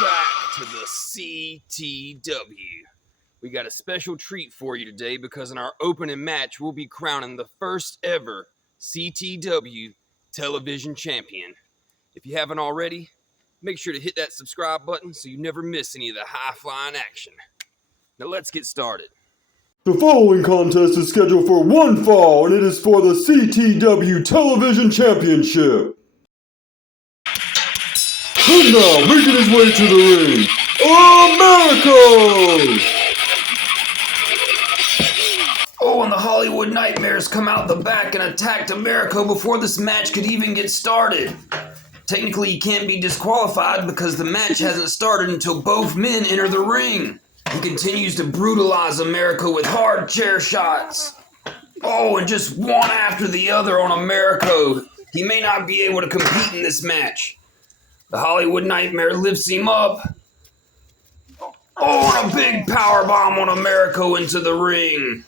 back to the CTW. We got a special treat for you today because in our opening match, we'll be crowning the first ever CTW television champion. If you haven't already, make sure to hit that subscribe button so you never miss any of the high-flying action. Now let's get started. The following contest is scheduled for one fall, and it is for the CTW Television Championship. And now, making his way to the ring, Americo! Oh, and the Hollywood Nightmares come out the back and attacked Americo before this match could even get started. Technically, he can't be disqualified because the match hasn't started until both men enter the ring. He continues to brutalize Americo with hard chair shots. Oh, and just one after the other on Americo. He may not be able to compete in this match. The Hollywood Nightmare lifts him up. Oh, and a big powerbomb on Americo into the ring.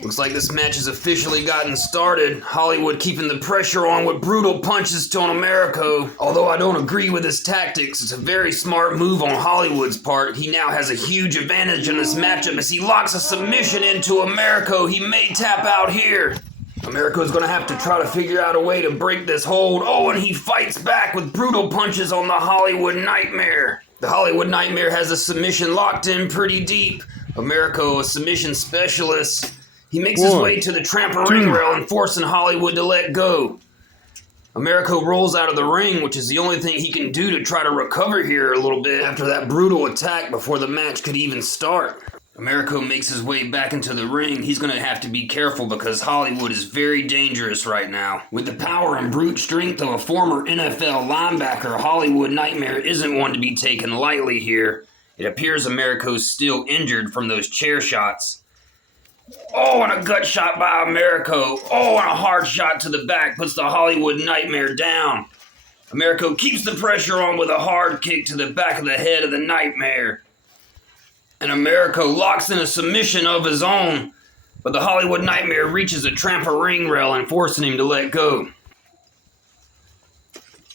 Looks like this match has officially gotten started. Hollywood keeping the pressure on with brutal punches to Americo. Although I don't agree with his tactics, it's a very smart move on Hollywood's part. He now has a huge advantage in this matchup as he locks a submission into Americo. He may tap out here. Americo's gonna have to try to figure out a way to break this hold. Oh, and he fights back with brutal punches on the Hollywood Nightmare. The Hollywood Nightmare has a submission locked in pretty deep. Americo, a submission specialist. He makes his way to the trampoline rail and forcing Hollywood to let go. Americo rolls out of the ring, which is the only thing he can do to try to recover here a little bit after that brutal attack before the match could even start. Americo makes his way back into the ring. He's going to have to be careful because Hollywood is very dangerous right now. With the power and brute strength of a former NFL linebacker, Hollywood Nightmare isn't one to be taken lightly here. It appears Americo's still injured from those chair shots. Oh, and a gut shot by Americo. Oh, and a hard shot to the back puts the Hollywood Nightmare down. Americo keeps the pressure on with a hard kick to the back of the head of the Nightmare. And Americo locks in a submission of his own, but the Hollywood Nightmare reaches a trampoline rail and forcing him to let go.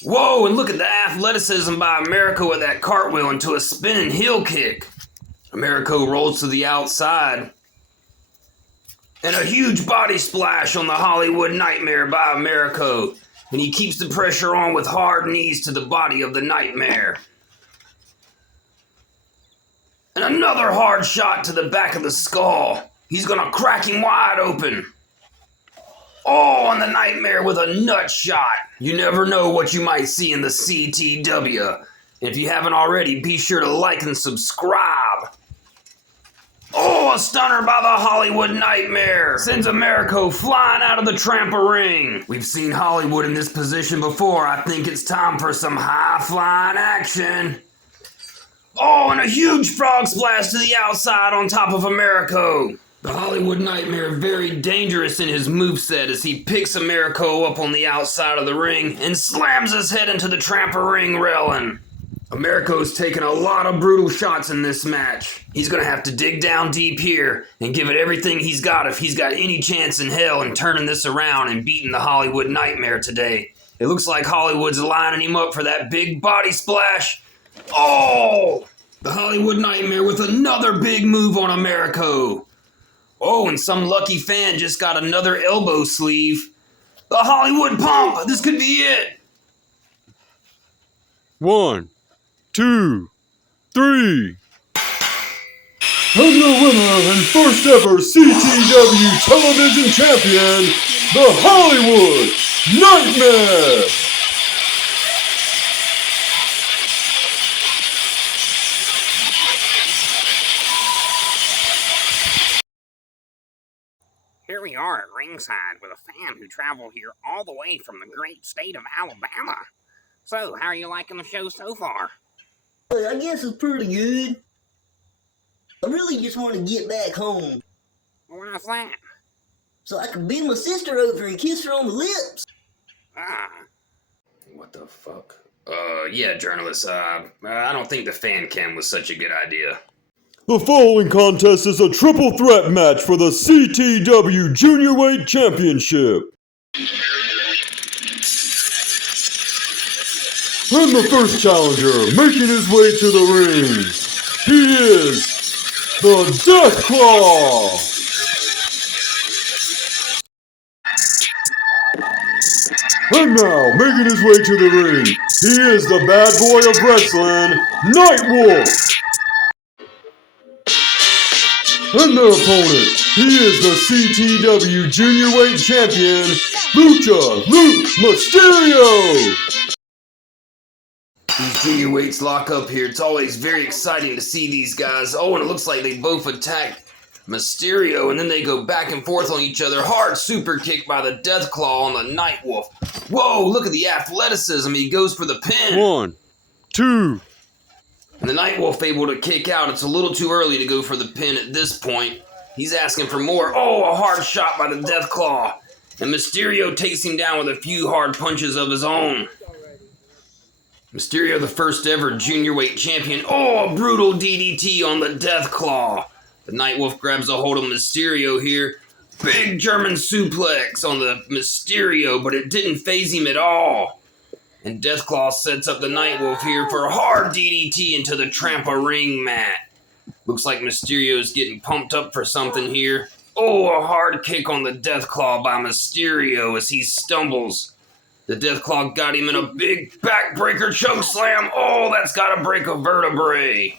Whoa, and look at the athleticism by Americo with that cartwheel into a spinning heel kick. Americo rolls to the outside. And a huge body splash on the Hollywood Nightmare by Americo. And he keeps the pressure on with hard knees to the body of the Nightmare. And another hard shot to the back of the skull. He's gonna crack him wide open. Oh, and the Nightmare with a nut shot. You never know what you might see in the CTW. And if you haven't already, be sure to like and subscribe. Oh, a stunner by the Hollywood Nightmare. Sends Americo flying out of the trampoline. We've seen Hollywood in this position before. I think it's time for some high-flying action. Oh, and a huge frog splash to the outside on top of Americo. The Hollywood Nightmare very dangerous in his moveset as he picks Americo up on the outside of the ring and slams his head into the trampoline railing. Americo's taken a lot of brutal shots in this match. He's gonna have to dig down deep here and give it everything he's got if he's got any chance in hell in turning this around and beating the Hollywood Nightmare today. It looks like Hollywood's lining him up for that big body splash. Oh! The Hollywood Nightmare with another big move on Americo. Oh, and some lucky fan just got another elbow sleeve. The Hollywood Pump! This could be it! 1, 2, 3. And the winner and first ever CTW Television Champion, the Hollywood Nightmare! Here we are at Ringside with a fan who traveled here all the way from the great state of Alabama. So, how are you liking the show so far? I guess it's pretty good. I really just want to get back home. Why's that? So I can bend my sister over and kiss her on the lips. Ah. What the fuck? Yeah, journalist, I don't think the fan cam was such a good idea. The following contest is a triple threat match for the CTW Junior Weight Championship. And the first challenger making his way to the ring, he is the DeathClaw! And now, making his way to the ring, he is the bad boy of wrestling, NightWolf! And their opponent, he is the CTW Junior Weight Champion, Luke Mysterio! These junior weights lock up here. It's always very exciting to see these guys. Oh, and it looks like they both attack Mysterio, and then they go back and forth on each other. Hard super kick by the DeathClaw on the NightWolf. Whoa, look at the athleticism. He goes for the pin. 1, 2. And the NightWolf able to kick out. It's a little too early to go for the pin at this point. He's asking for more. Oh, a hard shot by the DeathClaw. And Mysterio takes him down with a few hard punches of his own. Mysterio, the first ever junior weight champion. Oh, a brutal DDT on the DeathClaw. The NightWolf grabs a hold of Mysterio here. Big German suplex on the Mysterio, but it didn't faze him at all. And DeathClaw sets up the NightWolf here for a hard DDT into the trampoline mat. Looks like Mysterio's getting pumped up for something here. Oh, a hard kick on the DeathClaw by Mysterio as he stumbles. The DeathClaw got him in a big backbreaker chokeslam. Oh, that's got to break a vertebrae.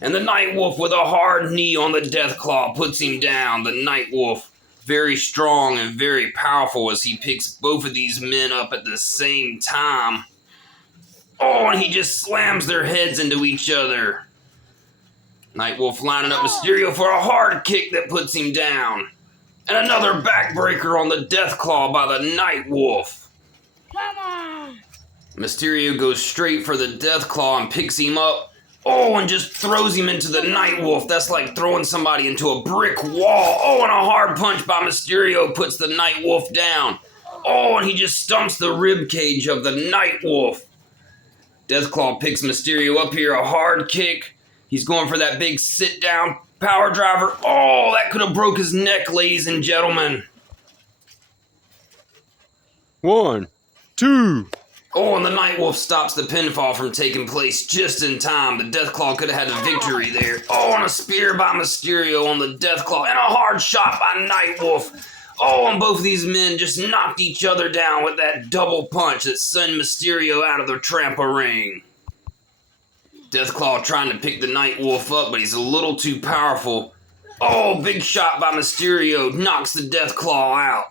And the NightWolf with a hard knee on the DeathClaw puts him down. The NightWolf, very strong and very powerful as he picks both of these men up at the same time. Oh, and he just slams their heads into each other. NightWolf lining up Mysterio for a hard kick that puts him down. And another backbreaker on the DeathClaw by the NightWolf. Mysterio goes straight for the DeathClaw and picks him up. Oh, and just throws him into the NightWolf. That's like throwing somebody into a brick wall. Oh, and a hard punch by Mysterio puts the NightWolf down. Oh, and he just stumps the rib cage of the NightWolf. DeathClaw picks Mysterio up here, a hard kick. He's going for that big sit-down power driver. Oh, that could have broke his neck, ladies and gentlemen. 1, 2. Oh, and the NightWolf stops the pinfall from taking place just in time. The DeathClaw could have had a victory there. Oh, and a spear by Mysterio on the DeathClaw. And a hard shot by NightWolf. Oh, and both of these men just knocked each other down with that double punch that sent Mysterio out of the trampoline. DeathClaw trying to pick the NightWolf up, but he's a little too powerful. Oh, big shot by Mysterio. Knocks the DeathClaw out.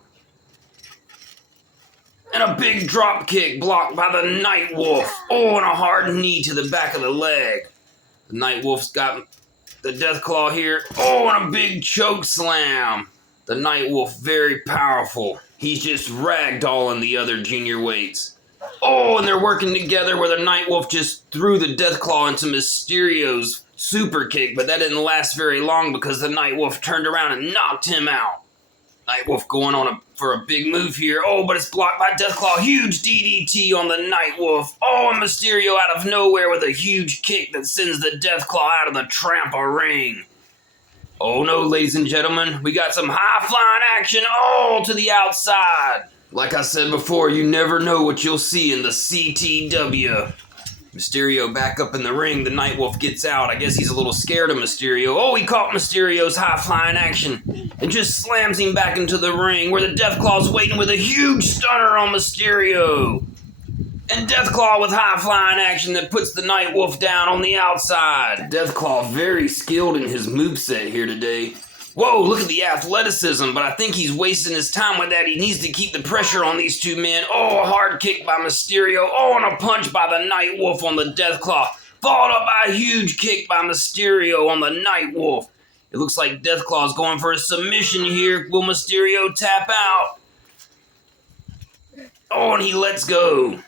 And a big drop kick blocked by the NightWolf. Oh, and a hard knee to the back of the leg. The NightWolf's got the DeathClaw here. Oh, and a big choke slam. The NightWolf very powerful. He's just ragdolling the other junior weights. Oh, and they're working together where the NightWolf just threw the DeathClaw into Mysterio's super kick, but that didn't last very long because the NightWolf turned around and knocked him out. NightWolf going on for a big move here. Oh, but it's blocked by DeathClaw. Huge DDT on the NightWolf. Oh, and Mysterio out of nowhere with a huge kick that sends the DeathClaw out of the trampoline. Oh no, ladies and gentlemen, we got some high-flying action all to the outside. Like I said before, you never know what you'll see in the CTW. Mysterio back up in the ring. The NightWolf gets out. I guess he's a little scared of Mysterio. Oh, he caught Mysterio's high-flying action and just slams him back into the ring where the DeathClaw's waiting with a huge stunner on Mysterio. And DeathClaw with high-flying action that puts the NightWolf down on the outside. DeathClaw very skilled in his moveset here today. Whoa, look at the athleticism, but I think he's wasting his time with that. He needs to keep the pressure on these two men. Oh, a hard kick by Mysterio. Oh, and a punch by the NightWolf on the DeathClaw. Followed up by a huge kick by Mysterio on the NightWolf. It looks like DeathClaw's going for a submission here. Will Mysterio tap out? Oh, and he lets go.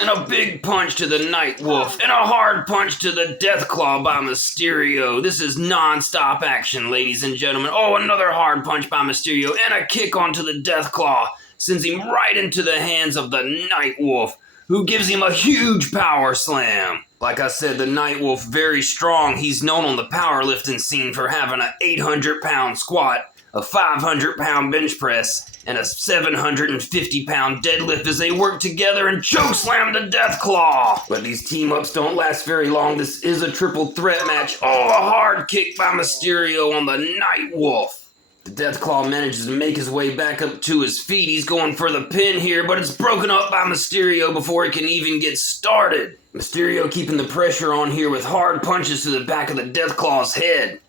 And a big punch to the NightWolf. And a hard punch to the DeathClaw by Mysterio. This is non-stop action, ladies and gentlemen. Oh, another hard punch by Mysterio. And a kick onto the DeathClaw. Sends him right into the hands of the NightWolf, who gives him a huge power slam. Like I said, the NightWolf, very strong. He's known on the powerlifting scene for having an 800-pound squat. a 500-pound bench press, and a 750-pound deadlift as they work together and chokeslam the DeathClaw. But these team-ups don't last very long. This is a triple threat match. Oh, a hard kick by Mysterio on the NightWolf. The DeathClaw manages to make his way back up to his feet. He's going for the pin here, but it's broken up by Mysterio before it can even get started. Mysterio keeping the pressure on here with hard punches to the back of the DeathClaw's head.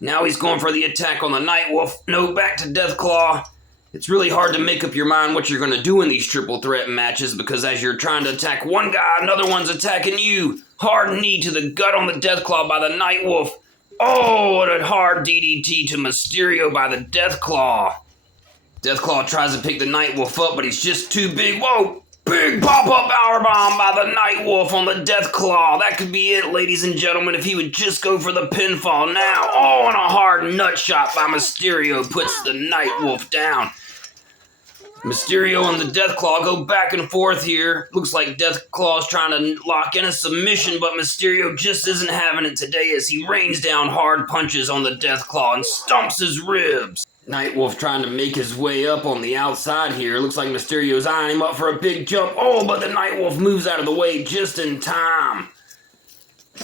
Now he's going for the attack on the NightWolf. No, back to DeathClaw. It's really hard to make up your mind what you're going to do in these triple threat matches because as you're trying to attack one guy, another one's attacking you. Hard knee to the gut on the DeathClaw by the NightWolf. Oh, and a hard DDT to Mysterio by the DeathClaw. DeathClaw tries to pick the NightWolf up, but he's just too big. Whoa! Big pop-up powerbomb by the NightWolf on the DeathClaw. That could be it, ladies and gentlemen, if he would just go for the pinfall now. Oh, and a hard nut shot by Mysterio puts the NightWolf down. Mysterio and the DeathClaw go back and forth here. Looks like DeathClaw's trying to lock in a submission, but Mysterio just isn't having it today as he rains down hard punches on the DeathClaw and stomps his ribs. NightWolf trying to make his way up on the outside here. Looks like Mysterio's eyeing him up for a big jump. Oh, but the NightWolf moves out of the way just in time.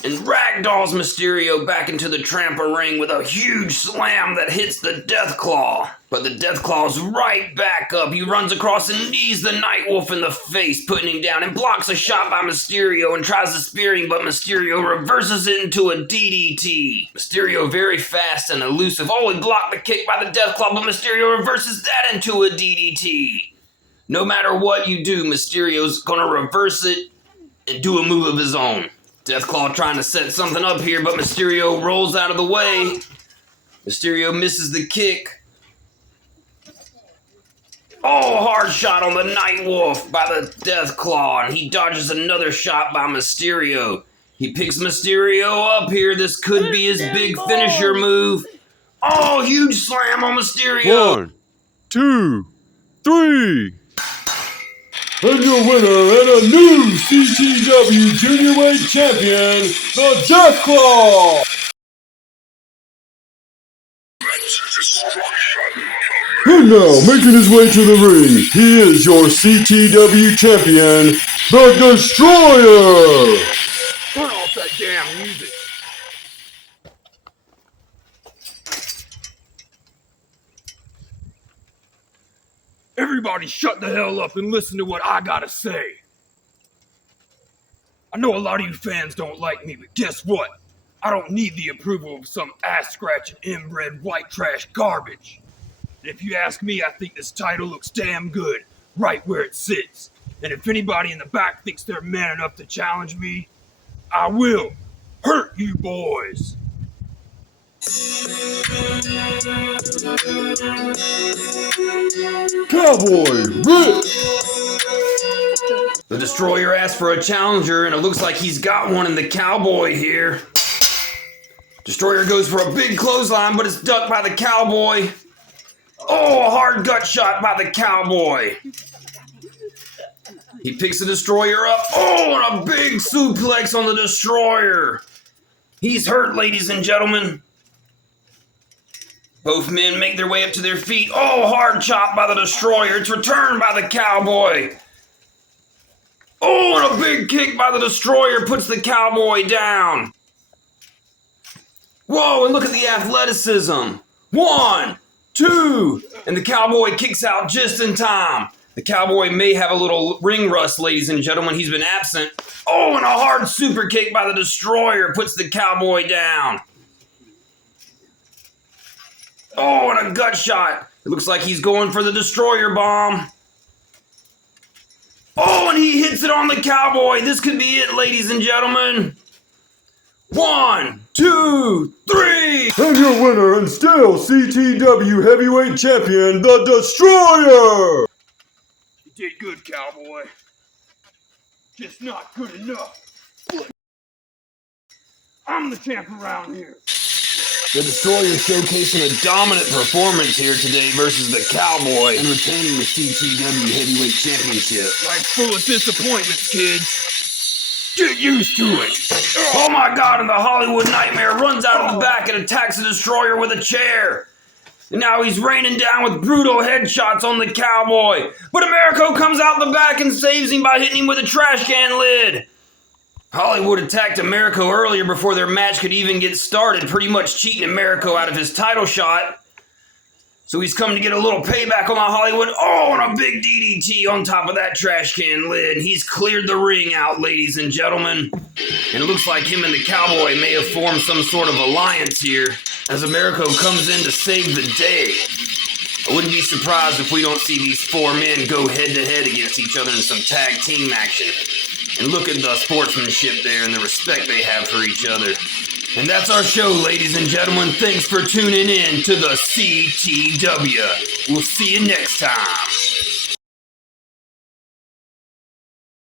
And ragdolls Mysterio back into the trampoline with a huge slam that hits the DeathClaw. But the DeathClaw's right back up. He runs across and knees the NightWolf in the face, putting him down and blocks a shot by Mysterio and tries to spear him, but Mysterio reverses it into a DDT. Mysterio very fast and elusive. Oh, he blocked the kick by the DeathClaw, but Mysterio reverses that into a DDT. No matter what you do, Mysterio's gonna reverse it and do a move of his own. DeathClaw trying to set something up here, but Mysterio rolls out of the way. Mysterio misses the kick. Oh, hard shot on the NightWolf by the DeathClaw, and he dodges another shot by Mysterio. He picks Mysterio up here. This could be his big finisher move. Oh, huge slam on Mysterio. 1, 2, 3. And your winner and a new CTW Junior Weight Champion, the DeathClaw! And now, making his way to the ring, he is your CTW Champion, the Destroyer! Turn off that damn music. Everybody shut the hell up and listen to what I gotta say. I know a lot of you fans don't like me, but guess what? I don't need the approval of some ass-scratching, inbred, white trash garbage. And if you ask me, I think this title looks damn good, right where it sits. And if anybody in the back thinks they're man enough to challenge me, I will hurt you boys. Cowboy, Rick! The Destroyer asked for a challenger, and it looks like he's got one in the Cowboy here. Destroyer goes for a big clothesline, but it's ducked by the Cowboy. Oh, a hard gut shot by the Cowboy. He picks the Destroyer up. Oh, and a big suplex on the Destroyer. He's hurt, ladies and gentlemen. Both men make their way up to their feet. Oh, hard chop by the Destroyer. It's returned by the Cowboy. Oh, and a big kick by the Destroyer puts the Cowboy down. Whoa, and look at the athleticism. 1, 2, and the Cowboy kicks out just in time. The Cowboy may have a little ring rust, ladies and gentlemen. He's been absent. Oh, and a hard super kick by the Destroyer puts the Cowboy down. Oh, and a gut shot. It looks like he's going for the Destroyer bomb. Oh, and he hits it on the Cowboy. This could be it, ladies and gentlemen. 1, 2, 3. And your winner and still CTW Heavyweight Champion, the Destroyer! You did good, Cowboy. Just not good enough. I'm the champ around here. The Destroyer showcasing a dominant performance here today versus the Cowboy and retaining the CTW Heavyweight Championship. Life's full of disappointments, kids. Get used to it. Oh my God, and the Hollywood Nightmare runs out of the back and attacks the Destroyer with a chair. And now he's raining down with brutal headshots on the Cowboy. But Americo comes out the back and saves him by hitting him with a trash can lid. Hollywood attacked Americo earlier before their match could even get started, pretty much cheating Americo out of his title shot. So he's come to get a little payback on the Hollywood. Oh, and a big DDT on top of that trash can lid. He's cleared the ring out, ladies and gentlemen. And it looks like him and the Cowboy may have formed some sort of alliance here as Americo comes in to save the day. I wouldn't be surprised if we don't see these four men go head-to-head against each other in some tag team action. And look at the sportsmanship there and the respect they have for each other. And that's our show, ladies and gentlemen. Thanks for tuning in to the CTW. We'll see you next time.